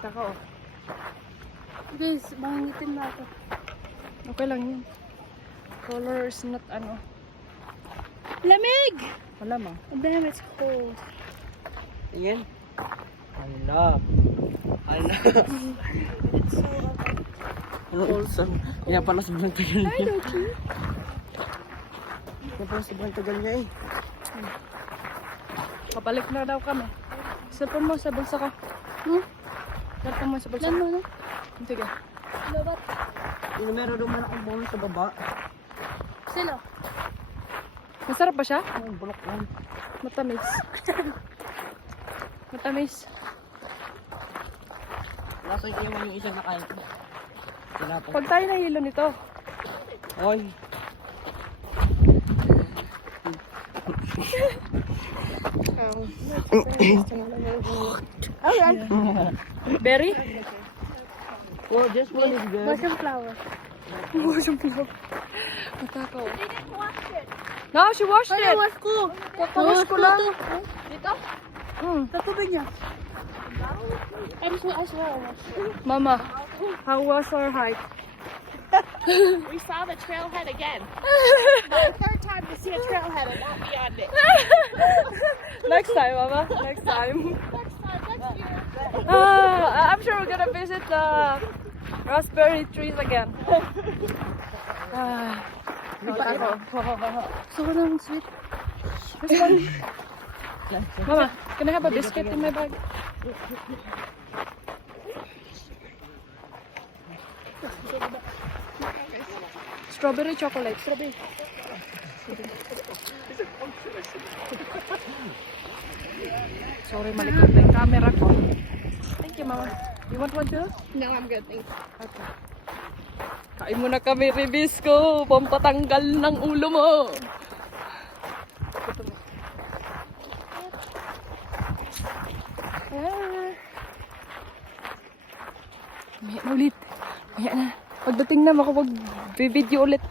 Taka oh. Guys, mangingitim na ako. Okay lang yun. Color is not ano. Lamig! Wala ma. Oh, damn, it's cold. Tingin. Hala. Hala. It's so ugly. Ano ulsan? Kaya pala sobrang tagal Hi, niya. Loki. Kaya pala sobrang tagal niya eh. Kapalik na daw kami. Cellphone mo sa bulsa ko. Cellphone mo sa bulsa Lan ko. mo na. Sige. Labat. Yung meron naman akong bowl sa baba. Sila. Masarap ba siya? Ang bulok lang. Matamis. Matamis. Nasa ko yung isang nakain ko. Tinapos. Pag tayo nahilo nito. Oy. Berry? Oh, just one is good. Mushroom flower. Mushroom flower. Matakaw. They didn't wash it. No, she washed Ano it. was ko? Wash ko lang. Dito? Mm. Sa tubig niya. I swear I washed it. Mama, how was our hike? We saw the trailhead again. The third time to see a trailhead and not be on it. Next time, Mama. Next time. Next time, next year. I'm sure we're gonna visit the raspberry trees again. Matakaw. Gusto ko ng sweet. This one. Mama, can I have a biscuit in my bag? Strawberry chocolate. Strawberry. Sorry, malikot na yung camera ko. Thank you, Mama. You want one too? No, I'm good. Thanks. Okay. Kain mo na kami, Ribis ko. Pampatanggal ng ulo mo. Ito mo. Maya na ulit. Maya na. Pagdating na, makapag-video ulit.